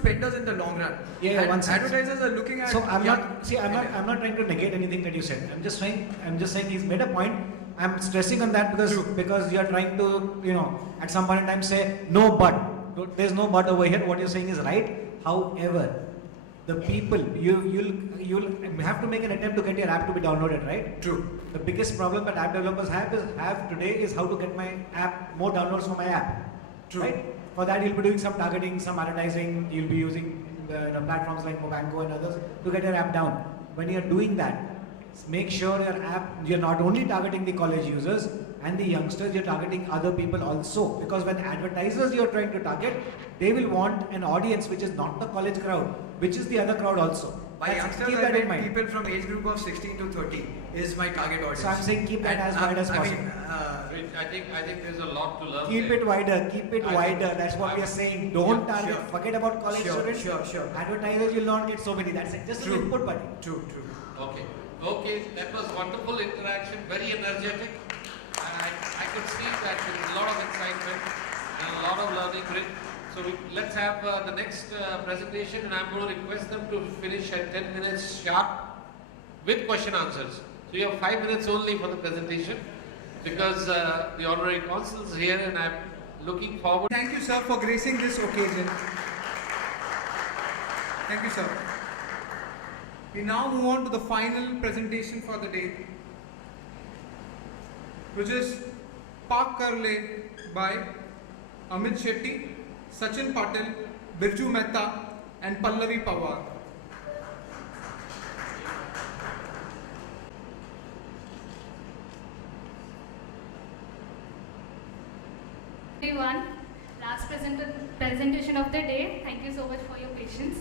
spenders in the long run. Yeah, and one second. advertisers are looking at. So I'm not trying to negate anything that you said. I'm just saying he's made a point. I'm stressing on that because you're trying to, at some point in time say no but. There's no but over here. What you're saying is right. However, the people you'll have to make an attempt to get your app to be downloaded, right? True. The biggest problem that app developers have today is how to get my app more downloads for my app. True. Right? For that, you'll be doing some targeting, some advertising. You'll be using platforms like Mobango and others to get your app down. When you're doing that, make sure your app, you're not only targeting the college users and the youngsters, you're targeting other people also. Because when advertisers you're trying to target, they will want an audience which is not the college crowd, which is the other crowd also. By youngsters, keep I that in mean mind. people from age group of 16 to 30 is my target audience. So I'm saying keep that as wide as possible. I think there's a lot to learn. Keep it wider. That's what we are saying. Don't target. Sure. Forget about college students. Sure. Advertisers will not get so many. That's it. Just an input, buddy. True. Okay, that was wonderful interaction, very energetic. And I could see that there is a lot of excitement and a lot of learning. So let's have the next presentation, and I'm going to request them to finish at 10 minutes sharp with question answers. So you have 5 minutes only for the presentation because the honorary consul is here, and I'm looking forward. Thank you, sir, for gracing this occasion. Thank you, sir. We now move on to the final presentation for the day, which is Park Kar Le by Amit Shetty, Sachin Patil, Birju Mehta and Pallavi Pawar. Everyone, last presentation of the day. Thank you so much for your patience.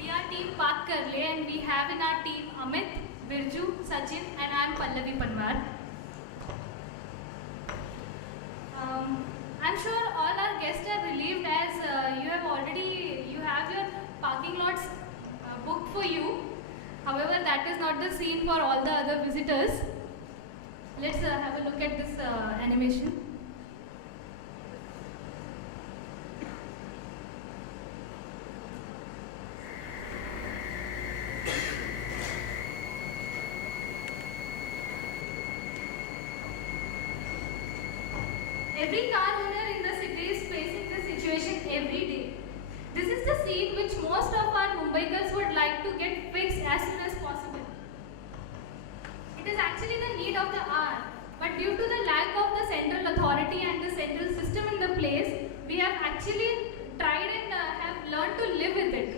We are team Park Kar Le and we have in our team Amit, Birju, Sachin and I am Pallavi Panwar. I'm sure all our guests are relieved as you have your parking lots booked for you. However, that is not the scene for all the other visitors. Let's have a look at this animation. Every car owner in the city is facing this situation every day. This is the scene which most of our Mumbaikars would like to get fixed as soon as possible. It is actually the need of the hour, but due to the lack of the central authority and the central system in the place, we have actually tried and have learned to live with it.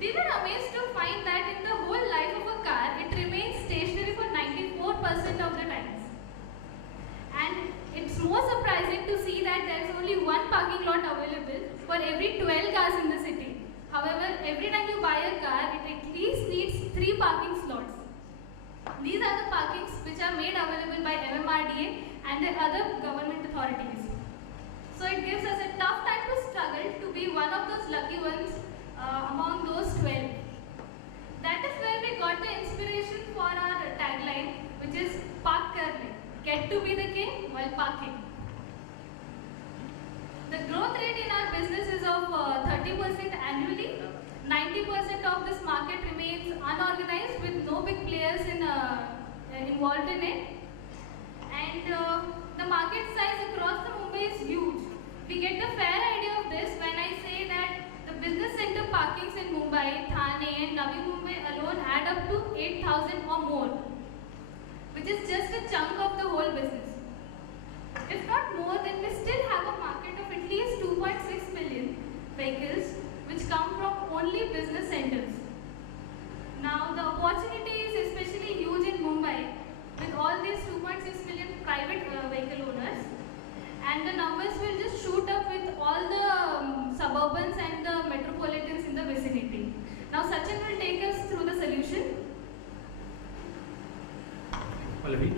We were amazed to find that in the whole life of a car, it remains stationary for 94% of the times. And it's more surprising to see that there is only one parking lot available for every 12 cars in the city. However, every time you buy a car, it at least needs 3 parking slots. These are the parkings which are made available by MMRDA and the other government authorities. So it gives us a tough time to struggle to be one of those lucky ones among those 12. That is where we got the inspiration for our tagline, which is Park Kar Le. Get to be the king while parking. The growth rate in our business is of 30% annually. 90% of this market remains unorganized with no big players involved in it. And the market size across the Mumbai is huge. We get a fair idea of this when I say that the business center parkings in Mumbai, Thane and Navi Mumbai alone add up to 8,000 or more, which is just a chunk of the whole business. If not more, then we still have a market of at least 2.6 million vehicles which come from only business centers. Now the opportunity is especially huge in Mumbai with all these 2.6 million private vehicle owners, and the numbers will just shoot up with all the suburbans and the metropolitans in the vicinity. Now Sachin will take us through the solution. Pallavi,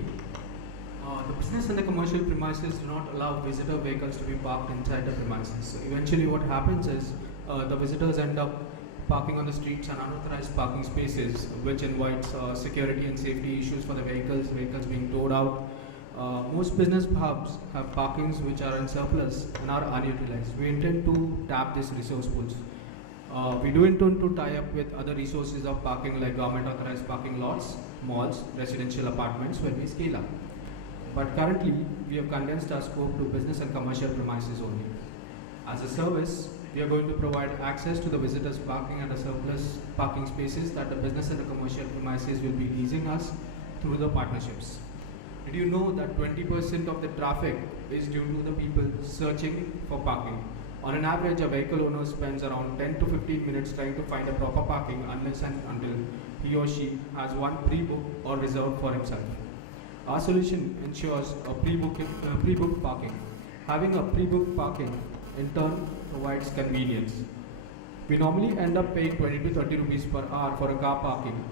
the business and the commercial premises do not allow visitor vehicles to be parked inside the premises. So eventually what happens is the visitors end up parking on the streets and unauthorized parking spaces, which invites security and safety issues for the vehicles being towed out, Most business hubs have parkings which are in surplus and are unutilized. We intend to tap these resource pools. We do intend to tie up with other resources of parking like government authorized parking lots, malls, residential apartments when we scale up. But currently, we have condensed our scope to business and commercial premises only. As a service, we are going to provide access to the visitors' parking and the surplus parking spaces that the business and the commercial premises will be leasing us through the partnerships. Did you know that 20% of the traffic is due to the people searching for parking? On an average, a vehicle owner spends around 10 to 15 minutes trying to find a proper parking unless and until he or she has one pre-booked or reserved for himself. Our solution ensures a pre-booked parking. Having a pre-booked parking in turn provides convenience. We normally end up paying 20 to 30 rupees per hour for a car parking.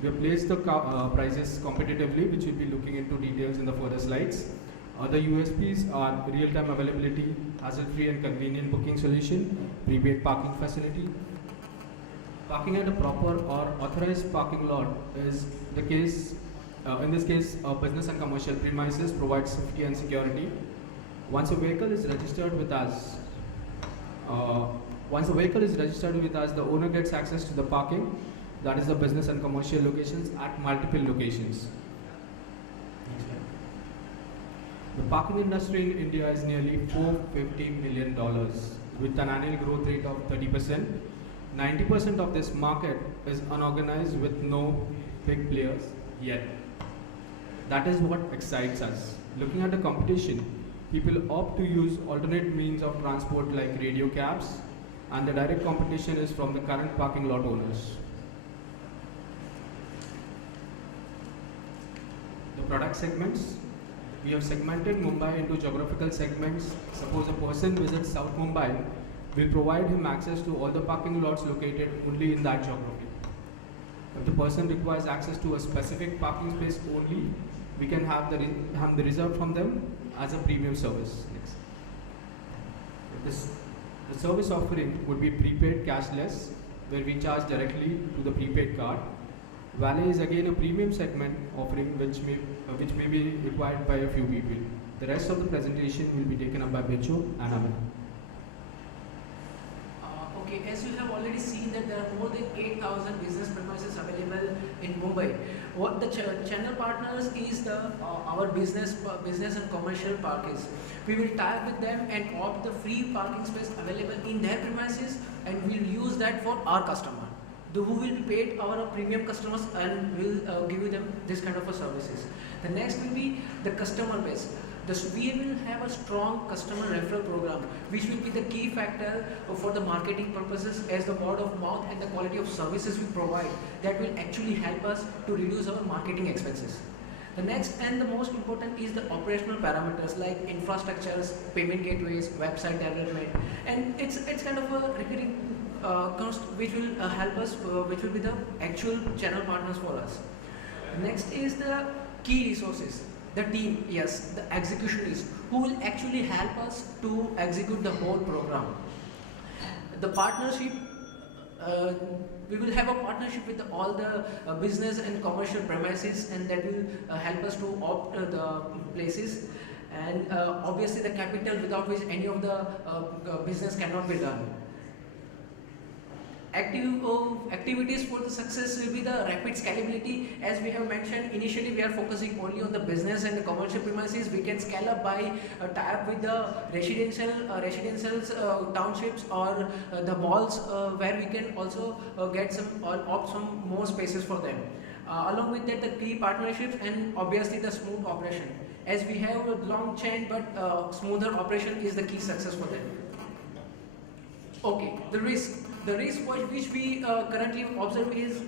We have placed the prices competitively, which we'll be looking into details in the further slides. The USPs are real-time availability, hassle-free and convenient booking solution, prepaid parking facility. Parking at a proper or authorized parking lot is the case. In this case, business and commercial premises provide safety and security. Once a vehicle is registered with us, the owner gets access to the parking, that is the business and commercial locations at multiple locations. The parking industry in India is nearly $450 million with an annual growth rate of 30%. 90% of this market is unorganized with no big players yet. That is what excites us. Looking at the competition, people opt to use alternate means of transport like radio cabs, and the direct competition is from the current parking lot owners. The product segments. We have segmented Mumbai into geographical segments. Suppose a person visits South Mumbai, we'll provide him access to all the parking lots located only in that geography. If the person requires access to a specific parking space only, we can have the reserved from them as a premium service. Next. The service offering would be prepaid cashless, where we charge directly to the prepaid card. Valet is again a premium segment offering which may be required by a few people. The rest of the presentation will be taken up by Bichu and Amit. Okay, as you have already seen that there are more than 8,000 business premises available in Mumbai. What the channel partners is our business and commercial parkers. We will tie up with them and opt the free parking space available in their premises, and we'll use that for our customer, who will be paid our premium customers, and will give them this kind of a services. The next will be the customer base. We will have a strong customer referral program, which will be the key factor for the marketing purposes, as the word of mouth and the quality of services we provide, that will actually help us to reduce our marketing expenses. The next and the most important is the operational parameters like infrastructures, payment gateways, website development, and it's kind of a recurring cost which will help us, which will be the actual channel partners for us. Next is the key resources. The team, yes, the executionists who will actually help us to execute the whole program. The partnership, we will have a partnership with all the business and commercial premises, and that will help us to opt the places. And obviously the capital, without which any of the business cannot be done. Activities for the success will be the rapid scalability. As we have mentioned, initially we are focusing only on the business and the commercial premises. We can scale up by tie-up with the residential townships or the malls, where we can also get some or opt some more spaces for them. Along with that, the key partnerships and obviously the smooth operation. As we have a long chain, but smoother operation is the key success for them. Okay, the risk. The risk which we currently observe is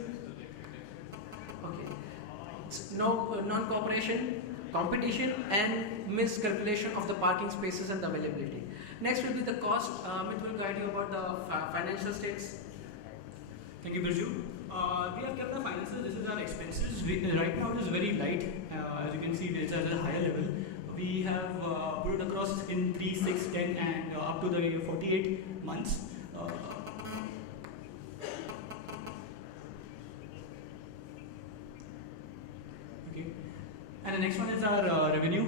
non-cooperation, competition, and miscalculation of the parking spaces and the availability. Next will be the cost. It will guide you about the financial states. Thank you, Birju. We have kept the finances. This is our expenses. Right now it is very light. As you can see, it's at a higher level. We have put it across in 3, 6, 10, and up to the 48 months. And the next one is our revenue.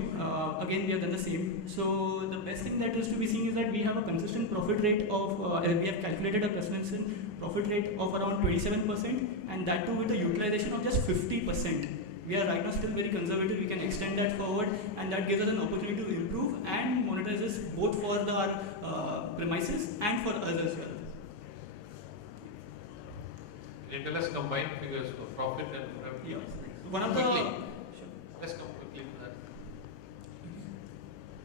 Again, we have done the same. So the best thing that is to be seen is that we have a consistent profit rate of, we have calculated a consistent profit rate of around 27%, and that too with a utilization of just 50%. We are right now still very conservative. We can extend that forward, and that gives us an opportunity to improve and monetize this both for our premises and for us as well. Can you tell us combined figures for profit and revenue? Yeah. One of the Quickly. Sure. Let's come quickly to that.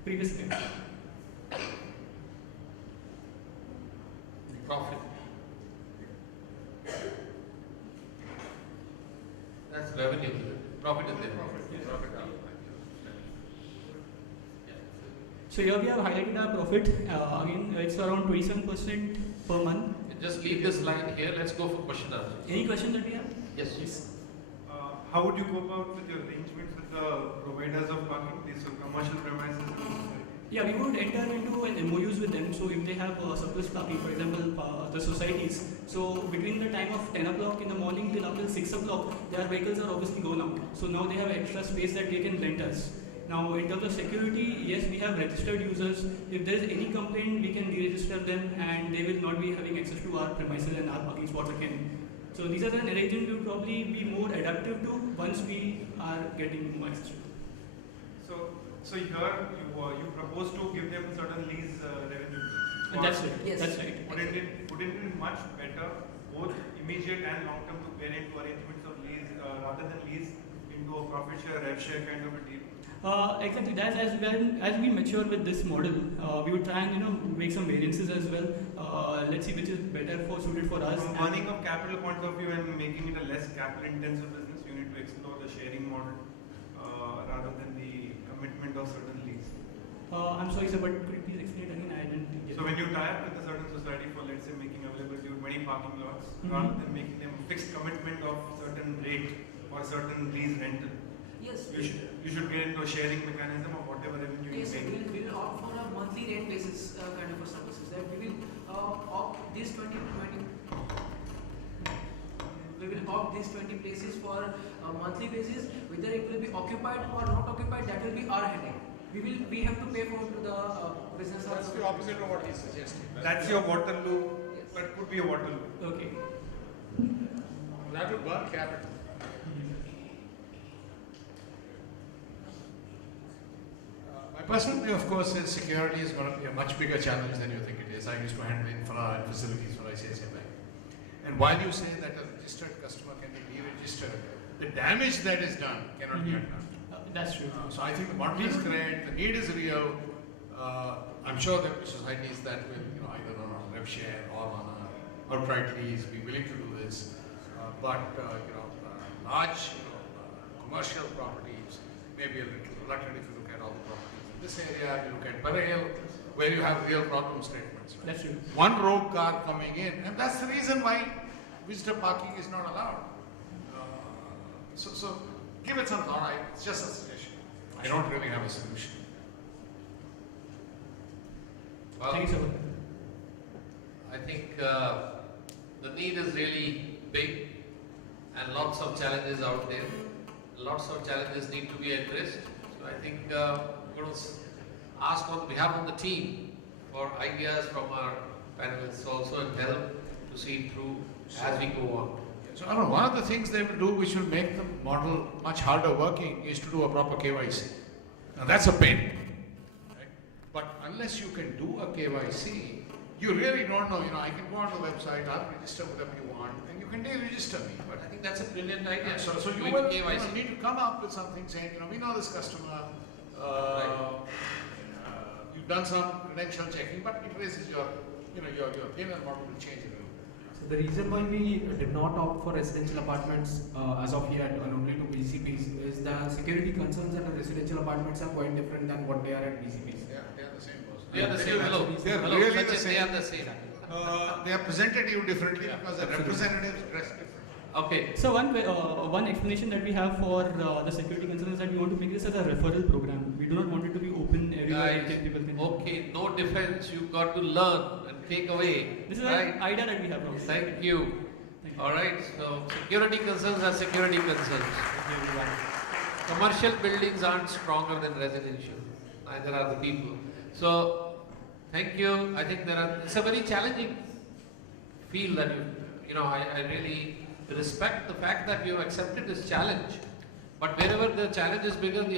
Previous slide. Profit. That's revenue. Profit is there. Profit. So here we have highlighted our profit. Again, it's around 27% per month. Just leave this line here. Let's go for question and answer. Any questions that we have? Yes. How would you cope out with your arrangements with the providers of parking, these commercial premises? Yeah, we would enter into an MOUs with them. So if they have surplus parking, for example, the societies. So between the time of 10 o'clock in the morning till up till 6 o'clock, their vehicles are obviously gone out. So now they have extra space that they can rent us. Now, in terms of security, yes, we have registered users. If there is any complaint, we can deregister them, and they will not be having access to our premises and our parking spots again. So these are an arrangement we will probably be more adaptive to once we are getting more access to. So here you propose to give them certain lease revenue. And that's right. Yes. That's right. Wouldn't it be much better, both immediate and long term, to get into arrangements of lease rather than lease into a profit share, rev share kind of a deal? Exactly. That's as we mature with this model, we would try and make some variances as well. Let's see which is better suited for us. From burning of capital point of view and making it a less capital intensive business, you need to explore the sharing model rather than the commitment of certain lease. I'm sorry, sir, but could you please explain it again? I didn't get So it. when you tie up with a certain society for, let's say, making available to you 20 parking lots, Mhm. rather than making them a fixed commitment of certain rate or certain lease rental, Yes. you should get into a sharing mechanism of whatever revenue you Yes, make. we will opt for a monthly rate basis kind of a services. That we will opt these 20 places for a monthly basis. Whether it will be occupied or not occupied, that will be our headache. We have to pay for the business. That's the opposite of what he's suggesting. That's your Waterloo, but could be a Waterloo. Okay. That would burn capital. My personal view, of course, is security is going to be a much bigger challenge than you think it is. I used to handle infra and facilities for ICICI Bank. And while you say that a registered customer can be deregistered, the damage that is done cannot be undone. That's true. So I think the model is great, the need is real. I'm sure there will be societies that will, either on a rev share or on a outright lease be willing to do this. But large commercial properties may be a little reluctant if you look at all the properties in this area. You look at Parel, where you have real problem statements. Right? That's true. One rogue car coming in, and that's the reason why visitor parking is not allowed. So give it some thought. It's just a suggestion. I don't really have a solution. Well, Thank you, sir. I think the need is really big and lots of challenges out there. Lots of challenges need to be addressed. So I think we're going to ask on behalf of the team for ideas from our panelists also and help to see it through as we go on. So I don't know, one of the things they will do which will make the model much harder working is to do a proper KYC. Now that's a pain. Right? But unless you can do a KYC, you really don't know. I can go on the website, I'll register whatever you want, and you can deregister me. But I think that's a brilliant idea. So you Doing will KYC. need to come up with something saying, we know this customer, you've done some credential checking, but it raises your payment model will change a little. So the reason why we did not opt for residential apartments as of yet and only to BCPs is the security concerns at the residential apartments are quite different than what they are at BCPs. They are the same person. They are the same. Hello. They're Hello, really Sachin, the same. They are the same. They are presented you differently Yeah, because the absolutely. representatives dress different. Okay. So one explanation that we have for the security concerns is that we want to make this as a referral program. We do not want it to be open everywhere. Guys, and people can. okay, no defense. You got to learn and take away. This is right? an idea that we have. From Thank you. Thank you. All right. So security concerns are security concerns. Thank you, everyone. commercial buildings aren't stronger than residential. Neither are the people. So, thank you. I think it's a very challenging field that I really respect the fact that you have accepted this challenge. But wherever the challenge is bigger, the